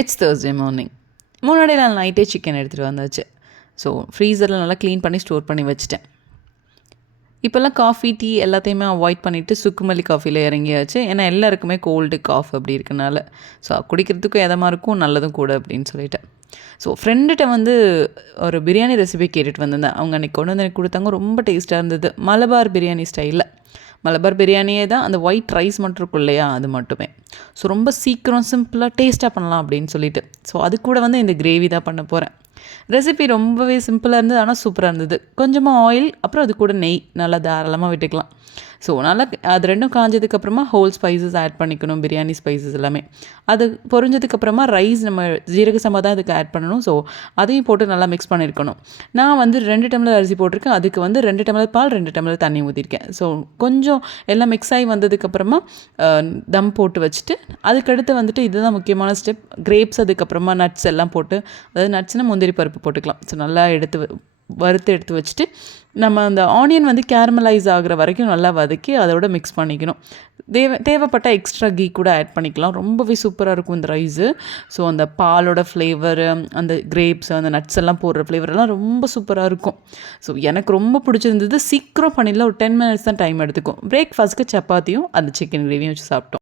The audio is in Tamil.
It's Thursday morning. முன்னாடி நான் நைட்டே சிக்கன் எடுத்துகிட்டு வந்தாச்சு. ஸோ ஃப்ரீசரில் நல்லா க்ளீன் பண்ணி ஸ்டோர் பண்ணி வச்சுட்டேன். இப்போல்லாம் காஃபி, டீ எல்லாத்தையுமே அவாய்ட் பண்ணிவிட்டு சுக்குமல்லி காஃபியில் இறங்கியாச்சு. ஏன்னா எல்லாருக்குமே கோல்டு, காஃப் அப்படி இருக்கனால. ஸோ குடிக்கிறதுக்கும் எதமாக இருக்கும், நல்லதும் கூட அப்படின்னு சொல்லிட்டேன். ஸோ ஃப்ரெண்டுகிட்ட வந்து ஒரு பிரியாணி ரெசிபி கேட்டுட்டு வந்திருந்தேன். அவங்க அன்றைக்கி கொண்டு வந்து எனக்கு கொடுத்தாங்க. ரொம்ப டேஸ்ட்டாக இருந்தது. மலபார் பிரியாணி ஸ்டைலில். மலபார் பிரியாணியே தான், அந்த ஒயிட் ரைஸ் மட்டும் இருக்கும் இல்லையா, அது மட்டுமே. ஸோ ரொம்ப சீக்கிரம் சிம்பிளாக டேஸ்ட்டாக பண்ணலாம் அப்படின்னு சொல்லிட்டு. ஸோ அது கூட வந்து இந்த கிரேவி தான் பண்ண போகிறேன். ரெசிபி ரொம்பவே சிம்பிளாக இருந்தது, ஆனால் சூப்பராக இருந்தது. கொஞ்சமாக ஆயில், அப்புறம் அது கூட நெய் நல்லா தாராளமாக விட்டுக்கலாம். ஸோ நல்லா அது ரெண்டும் காஞ்சதுக்கப்புறமா ஹோல் ஸ்பைசஸ் ஆட் பண்ணிக்கணும், பிரியாணி ஸ்பைசஸ் எல்லாமே. அது பொரிஞ்சதுக்கப்புறமா ரைஸ் நம்ம ஜீரக சம்பா தான் இதுக்கு ஆட் பண்ணணும். ஸோ அதையும் போட்டு நல்லா மிக்ஸ் பண்ணியிருக்கணும். நான் வந்து 2 டம்ளர் அரிசி போட்டிருக்கேன். அதுக்கு வந்து 2 டம்ளர் பால், 2 டம்ளர் தண்ணி ஊற்றிருக்கேன். ஸோ கொஞ்சம் எல்லாம் மிக்ஸ் ஆகி வந்ததுக்கப்புறமா தம் போட்டு வச்சுட்டு, அதுக்கடுத்து வந்துட்டு இதுதான் முக்கியமான ஸ்டெப். கிரேப்ஸ், அதுக்கப்புறமா நட்ஸ் எல்லாம் போட்டு, அதாவது நட்ஸ்னால் முந்திரி பருப்பு போட்டுக்கலாம். ஸோ நல்லா வறுத்து எடுத்து வச்சுட்டு, நம்ம அந்த ஆனியன் வந்து கேரமலைஸ் ஆகிற வரைக்கும் நல்லா வதக்கி அதோட மிக்ஸ் பண்ணிக்கணும். தேவைப்பட்ட எக்ஸ்ட்ரா கீ கூட ஆட் பண்ணிக்கலாம். ரொம்பவே சூப்பராக இருக்கும் இந்த ரைஸு. ஸோ அந்த பாலோட ஃப்ளேவரு, அந்த கிரேப்ஸ், அந்த நட்ஸ் எல்லாம் போடுற ஃப்ளேவரெல்லாம் ரொம்ப சூப்பராக இருக்கும். ஸோ எனக்கு ரொம்ப பிடிச்சிருந்தது. சீக்கிரம் பண்ணிடலாம். ஒரு 10 மினிட்ஸ் தான் டைம் எடுத்துக்கும். பிரேக்ஃபாஸ்ட்டுக்கு சப்பாத்தியும் அந்த சிக்கன் கிரேவியும் வச்சு சாப்பிட்டோம்.